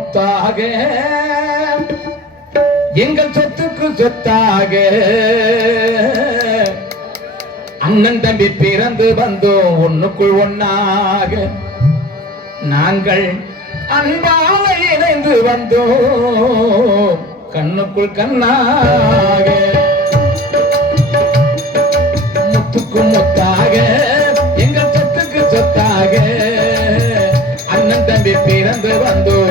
சொத்தாக. எங்கள் சொத்துக்கு சொத்தாக. அண்ணன் தம்பி பிறந்து வந்தோம் ஒண்ணுக்குள் ஒன்னாக நாங்கள் அன்பாக இணைந்து வந்தோம் கண்ணுக்குள் கண்ணாக. முத்துக்கு முத்தாக எங்கள் சொத்துக்கு சொத்தாக. அண்ணன் தம்பி பிறந்து வந்தோம்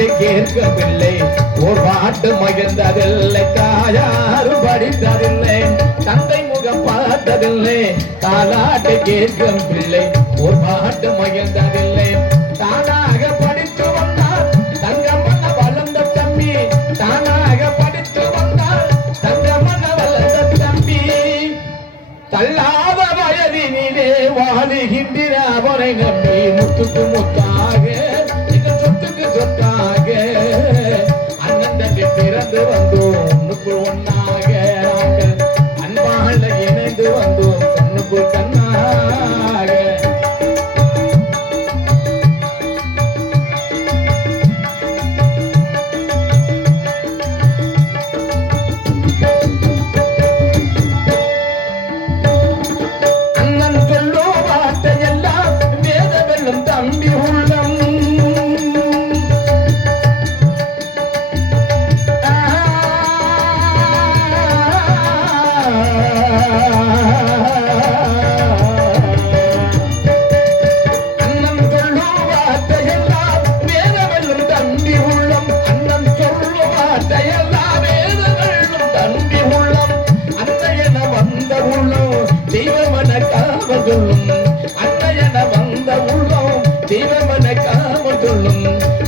பாட்டு கேட்கவில்லை. ஒரு பாட்டு மகிழ்ந்ததில்லை. தாயாரும் படித்ததில்லை. தந்தை முகம் பார்த்ததில்லை. தாலாட்டு கேட்கும் பிள்ளை. ஒரு பாட்டு மகிழ்ந்ததில்லை. தானாக படித்து வந்தார். தங்கமன்ன வளர்ந்த தம்பி. தானாக படித்து வந்தார். தங்கமன்ன வளர்ந்த தம்பி. தள்ளாத வயதினிலே வாழுகின்ற அவரை நம்பி முத்துக்கு முத்து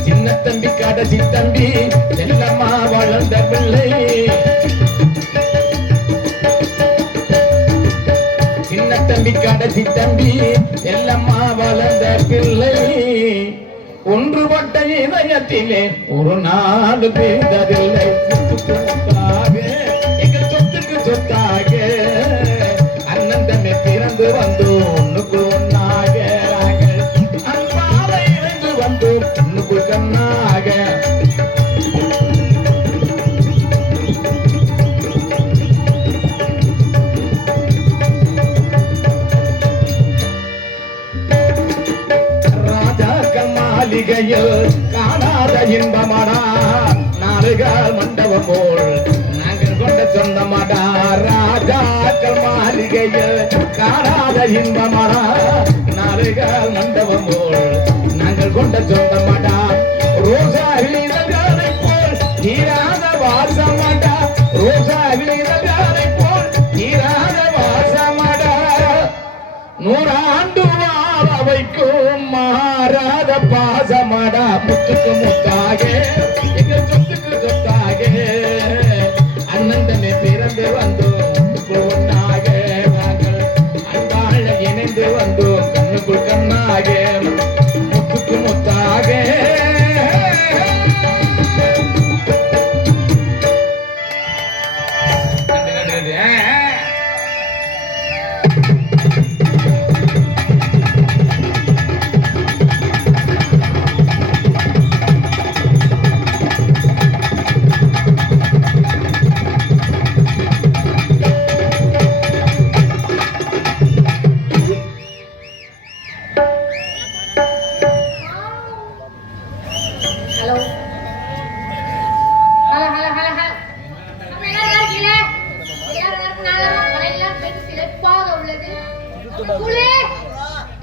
சின்ன தம்பி கடைசி தம்பி செல்லம்மா வளர்ந்த பிள்ளை. சின்ன தம்பி கடைசி தம்பி செல்லம்மா வளர்ந்த பிள்ளை. ஒன்றுபட்ட இதயத்திலே ஒரு நாள் பெய்ததில்லை மாளிகையில் காணாத இன்பமாடா. நாடுகள் மண்டபம் போல் நாங்கள் கொண்ட சொந்தமாடா. ராஜாக்கள் மாளிகையில் காணாத இன்பமாடா. நாடுகள் மண்டபம் போல் நாங்கள் கொண்ட சொந்தமாடா. வைக்கும் மாறாத பாசமடா. முத்துக்கு முத்தாக எங்க சொத்துக்கு சொத்தாக. அண்ணந்தமே பிறந்து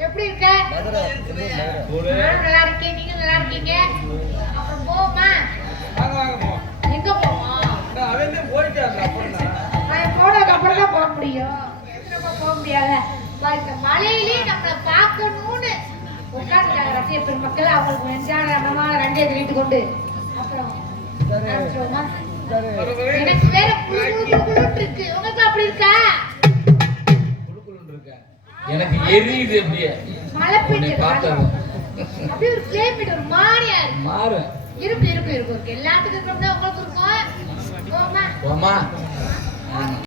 எப்படி இருக்க? நல்லா இருக்கேன். நீங்க நல்லா இருக்கீங்க? அப்புறம் போமா எங்க போவோம்? போனதுக்கு அப்புறம் தான் போக முடியும். போக முடியாத? இந்த மழையிலே நம்மளை பார்க்கணும்னு உட்கார்ந்துட்டாங்க ரசிக பெருமக்கள். அவங்களுக்கு நெஞ்சான கொண்டு. அப்புறம் குளு குளுன்னு இருக்கு. உங்களுக்கு அப்படி இருக்க. எனக்கு எரியுது அப்படியே. மழை பெய்யுது பார்த்தது அப்படியே ஒரு கிளைமேட் ஒரு இருக்கு. மாறு இருக்கும் இருக்கும் இருக்கு எல்லாத்துக்கும் இருக்கும் உங்களுக்கு இருக்கும். போமா போமா ஆமா.